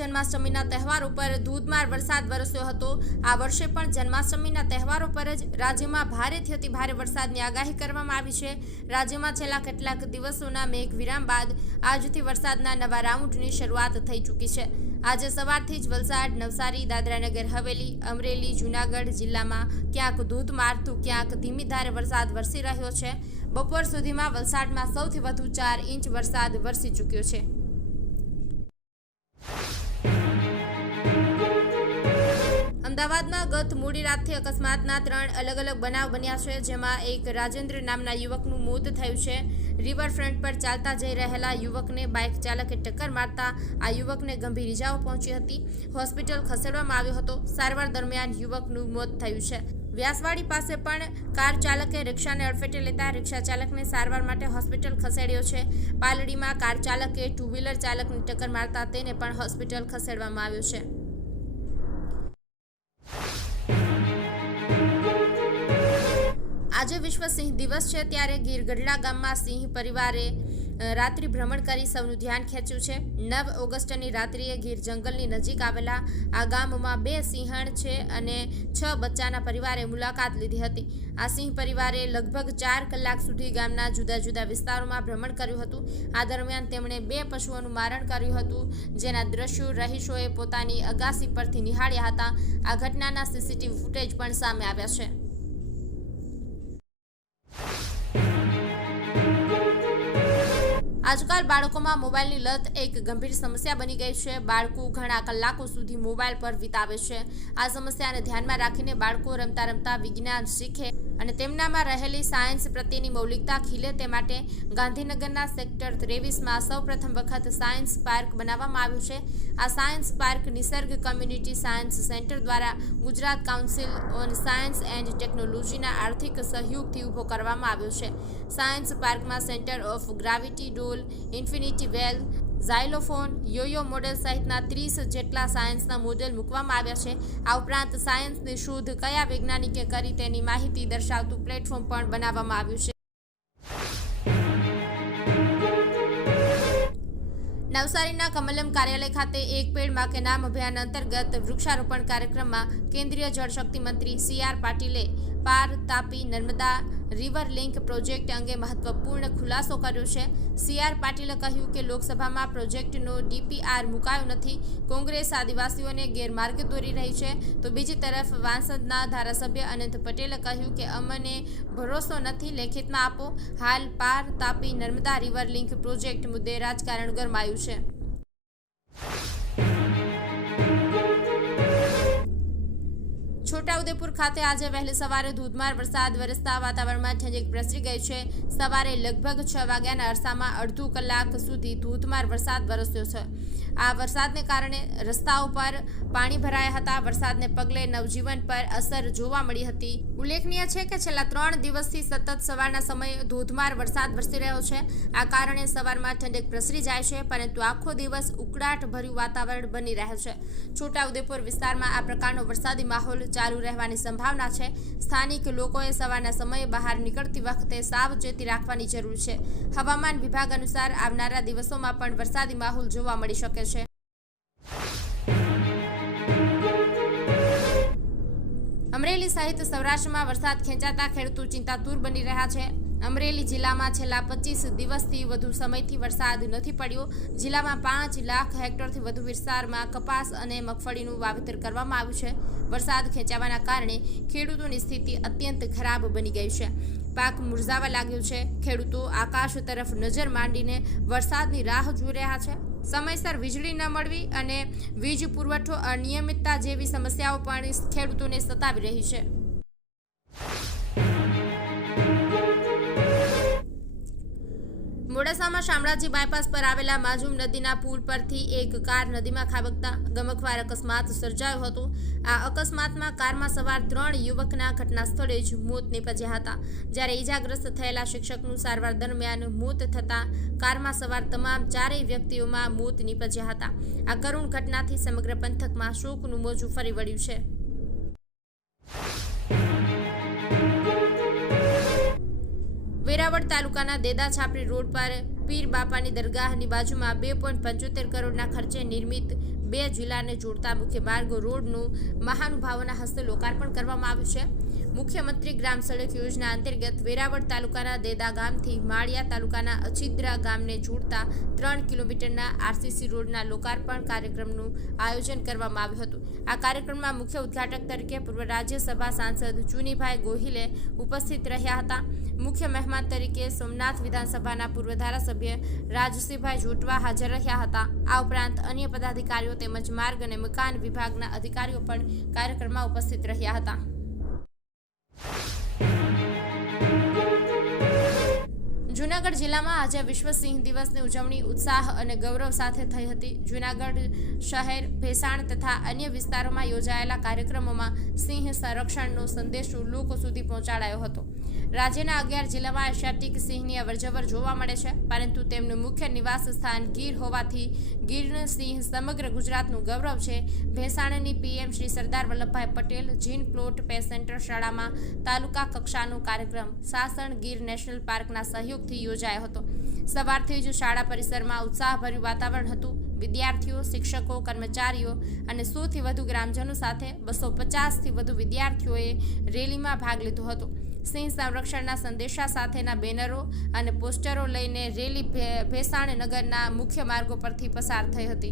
જન્માષ્ટમીના તહેવાર ઉપર ધોધમાર વરસાદ વરસ્યો હતો. આ વર્ષે પણ જન્માષ્ટમીના તહેવારો પર જ રાજ્યમાં ભારેથી અતિ ભારે વરસાદની આગાહી કરવામાં આવી છે. રાજ્યમાં છેલ્લા કેટલાક દિવસોના મેઘ વિરામ બાદ આજથી વરસાદના નવા રાઉન્ડની શરૂઆત થઈ ચૂકી છે. આજે સવારથી જ વલસાડ, નવસારી, દાદરાનગર, હવેલી, અમરેલી, જૂનાગઢ જિલ્લામાં ક્યાંક ધોધમાર તો ક્યાંક ધીમી ધારે વરસાદ વરસી રહ્યો છે. બપોર સુધીમાં વલસાડમાં સૌથી વધુ ચાર ઇંચ વરસાદ વરસી ચૂક્યો છે. અમદાવાદમાં ગત મોડી રાતથી અકસ્માતના ત્રણ અલગ અલગ બનાવ બન્યા છે, જેમાં એક રાજેન્દ્ર નામના યુવકનું મોત થયું છે. રિવરફ્રન્ટ પર ચાલતા જઈ રહેલા યુવકને બાઇક ચાલકે ટક્કર મારતા આ યુવકને ગંભીર ઇજાઓ પહોંચી હતી. હોસ્પિટલ ખસેડવામાં આવ્યો હતો. સારવાર દરમિયાન યુવકનું મોત થયું છે. વ્યાસવાડી પાસે પણ કાર ચાલકે રિક્ષાને અડફેટે લેતા રિક્ષા ચાલકને સારવાર માટે હોસ્પિટલ ખસેડ્યો છે. પાલડીમાં કાર ચાલકે ટુ વ્હીલર ચાલકની ટક્કર મારતા તેને પણ હોસ્પિટલ ખસેડવામાં આવ્યો છે. આજે વિશ્વ સિંહ દિવસ છે ત્યારે ગીર ગઢડા ગામમાં સિંહ પરિવારે રાત્રિ ભ્રમણ કરી સૌનું ધ્યાન ખેંચ્યું છે. નવ ઓગસ્ટની રાત્રિએ ગીર જંગલની નજીક આવેલા આ ગામમાં બે સિંહણ છે અને છ બચ્ચાના પરિવારે મુલાકાત લીધી હતી. આ સિંહ પરિવારે લગભગ ચાર કલાક સુધી ગામના જુદા જુદા વિસ્તારોમાં ભ્રમણ કર્યું હતું. આ દરમિયાન તેમણે બે પશુઓનું મારણ કર્યું હતું. જેના દ્રશ્યો રહીશોએ પોતાની અગાસી પરથી નિહાળ્યા હતા. આ ઘટનાના સીસીટીવી ફૂટેજ પણ સામે આવ્યા છે. આજકાલ બાળકોમાં મોબાઈલની લત એક ગંભીર સમસ્યા બની ગઈ છે. બાળકો ઘણા કલાકો સુધી મોબાઈલ પર વિતાવે છે. આ સમસ્યાને ધ્યાનમાં રાખીને બાળકો રમતા રમતા વિજ્ઞાન શીખે અને તેમનામાં રહેલી સાયન્સ પ્રત્યેની મૌલિકતા ખીલે તે માટે ગાંધીનગરના સેક્ટર ત્રેવીસમાં સૌપ્રથમ વખત સાયન્સ પાર્ક બનાવવામાં આવ્યું છે. આ science park Nisarg community science centre દ્વારા Gujarat council on science and ટેકનોલોજીના આર્થિક સહયોગથી ઊભો કરવામાં આવ્યો છે. સાયન્સ પાર્કમાં centre of gravity doll infinity well xylophone yoyo model સહિતના ત્રીસ જેટલા સાયન્સના મોડેલ મૂકવામાં આવ્યા છે. આ ઉપરાંત સાયન્સની શોધ કયા વૈજ્ઞાનિકે કરી તેની માહિતી દર્શાવતું પ્લેટફોર્મ પણ બનાવવામાં આવ્યું છે. નવસારીના કમલમ કાર્યાલય ખાતે એક પેડમાં કે નામ અભિયાન અંતર્ગત વૃક્ષારોપણ કાર્યક્રમમાં કેન્દ્રીય જળશક્તિ મંત્રી સી આર પાટીલે Par Tapi Narmada river link project અંગે મહત્વપૂર્ણ ખુલાસો કર્યો છે. સીઆર પાટીલે કહ્યું કે લોકસભામાં પ્રોજેક્ટનો ડીપીઆર મુકાયો નથી. કોંગ્રેસ આદિવાસીઓને ગેરમાર્ગે દોરી રહી છે. તો બીજી તરફ વાંસદના ધારાસભ્ય અનંત પટેલે કહ્યું કે અમને ભરોસો નથી, લેખિતમાં આપો. હાલ Par Tapi Narmada river link project મુદ્દે રાજકારણ ગરમાયું છે. છોટાઉદેપુર ખાતે આજે વહેલી સવારે ધોધમાર વરસાદ, વરસતા વાતાવરણમાં ઠંડક પ્રસરી ગઈ છે. સવારે લગભગ છ વાગ્યાના અરસામાં અડધો કલાક સુધી ધોધમાર વરસાદ વરસ્યો છે. આ વરસાદને કારણે રસ્તાઓ પર પાણી ભરાયા હતા. વરસાદને પગલે નવજીવન પર અસર જોવા મળી હતી. ઉલ્લેખનીય છે કે છેલ્લા ત્રણ દિવસથી સતત સવારના સમયે ધોધમાર વરસાદ વરસી રહ્યો છે. આ કારણે સવારમાં ઠંડક પ્રસરી જાય છે, પરંતુ આખો દિવસ ઉકળાટ ભર્યું વાતાવરણ બની રહે છે. છોટાઉદેપુર વિસ્તારમાં આ પ્રકારનો વરસાદી માહોલ ચાલુ રહેવાની સંભાવના છે. સ્થાનિક લોકોએ સવારના સમયે બહાર નીકળતી વખતે સાવચેતી રાખવાની જરૂર છે. હવામાન વિભાગ અનુસાર આવનારા દિવસોમાં પણ વરસાદી માહોલ જોવા મળી શકે છે. અમરેલી સહિત સૌરાષ્ટ્રમાં વરસાદ ખેંચાતા ખેડૂતો ચિંતાતુર બની રહ્યા છે. અમરેલી જિલ્લામાં છેલ્લા પચીસ દિવસથી વધુ સમયથી વરસાદ નથી પડ્યો. જિલ્લામાં પાંચ લાખ હેક્ટરથી વધુ વિસ્તારમાં કપાસ અને મગફળીનું વાવેતર કરવામાં આવ્યું છે. વરસાદ ખેંચાવાના કારણે ખેડૂતોની સ્થિતિ અત્યંત ખરાબ બની ગઈ છે. પાક મુરઝાવા લાગ્યો છે. ખેડૂતો આકાશ તરફ નજર માંડીને વરસાદની રાહ જોઈ રહ્યા છે. સમયસર વીજળી ન મળવી અને વીજ પુરવઠો અનિયમિતતા જેવી સમસ્યાઓ પણ ખેડૂતોને સતાવી રહી છે. મોડાસામાં શામળાજી બાયપાસ પર આવેલા માજુમ નદીના પુલ પરથી એક કાર નદીમાં ખાબકતા ગમખવાર અકસ્માત સર્જાયો હતો. આ અકસ્માતમાં કારમાં સવાર ત્રણ યુવકના ઘટના સ્થળે જ મોત નિપજ્યા હતા. જ્યારે ઈજાગ્રસ્ત થયેલા શિક્ષકનું સારવાર દરમિયાન મોત થતાં કારમાં સવાર તમામ ચારેય વ્યક્તિઓમાં મોત નિપજ્યા હતા. આ કરુણ ઘટનાથી સમગ્ર પંથકમાં શોકનું મોજું ફરી વળ્યું છે. વેરાવળ તાલુકાના દેદા છાપરી રોડ પર પીર બાપાની દરગાહની બાજુમાં બે પોઈન્ટ પંચોતેર કરોડના ખર્ચે નિર્મિત બે જિલ્લાને જોડતા મુખ્ય માર્ગો રોડનું મહાનુભાવોના હસ્તે લોકાર્પણ કરવામાં આવ્યું છે. મુખ્યમંત્રી ગ્રામ સડક યોજના અંતર્ગત વેરાવળ તાલુકાના દેદા ગામથી માળિયા તાલુકાના અછિદ્રા ગામને જોડતા ત્રણ કિલોમીટરના આરસીસી રોડના લોકાર્પણ કાર્યક્રમનું આયોજન કરવામાં આવ્યું હતું. આ કાર્યક્રમમાં મુખ્ય ઉદ્ઘાટક તરીકે પૂર્વ રાજ્યસભા સાંસદ ચુનીભાઈ ગોહિલે ઉપસ્થિત રહ્યા હતા. મુખ્ય મહેમાન તરીકે સોમનાથ વિધાનસભાના પૂર્વ ધારાસભ્ય રાજસિંહભાઈ જોટવા હાજર રહ્યા હતા. આ ઉપરાંત અન્ય પદાધિકારીઓ તેમજ માર્ગ અને મકાન વિભાગના અધિકારીઓ પણ કાર્યક્રમમાં ઉપસ્થિત રહ્યા હતા. જૂનાગઢ જિલ્લામાં આજે વિશ્વ સિંહ દિવસની ઉજવણી ઉત્સાહ અને ગૌરવ સાથે થઈ હતી. જૂનાગઢ શહેર, ભેસાણ તથા અન્ય વિસ્તારોમાં યોજાયેલા કાર્યક્રમોમાં સિંહ સંરક્ષણનો સંદેશો લોકો સુધી પહોંચાડાયો હતો. રાજ્યના અગિયાર જિલ્લામાં એશિયાટિક સિંહની અવરજવર જોવા મળે છે, પરંતુ તેમનું મુખ્ય નિવાસ સ્થાન ગીર હોવાથી ગીરનું સિંહ સમગ્ર ગુજરાતનું ગૌરવ છે. ભેસાણની PM Shri Sardar Vallabhbhai Patel gin plot pay centre શાળામાં તાલુકા કક્ષાનો કાર્યક્રમ, સાસણ ગીર નેશનલ પાર્કના સહયોગથી યોજાયો હતો. સવારથી જ શાળા પરિસરમાં ઉત્સાહભર્યું વાતાવરણ હતું. વિદ્યાર્થીઓ, શિક્ષકો, કર્મચારીઓ અને સોથી વધુ ગ્રામજનો સાથે બસો પચાસથી વધુ વિદ્યાર્થીઓએ રેલીમાં ભાગ લીધો હતો. સિંહ સંરક્ષણના સંદેશા સાથેના બેનરો અને પોસ્ટરો લઈને રેલી ભેસાણ નગરના મુખ્ય માર્ગો પરથી પસાર થઈ હતી.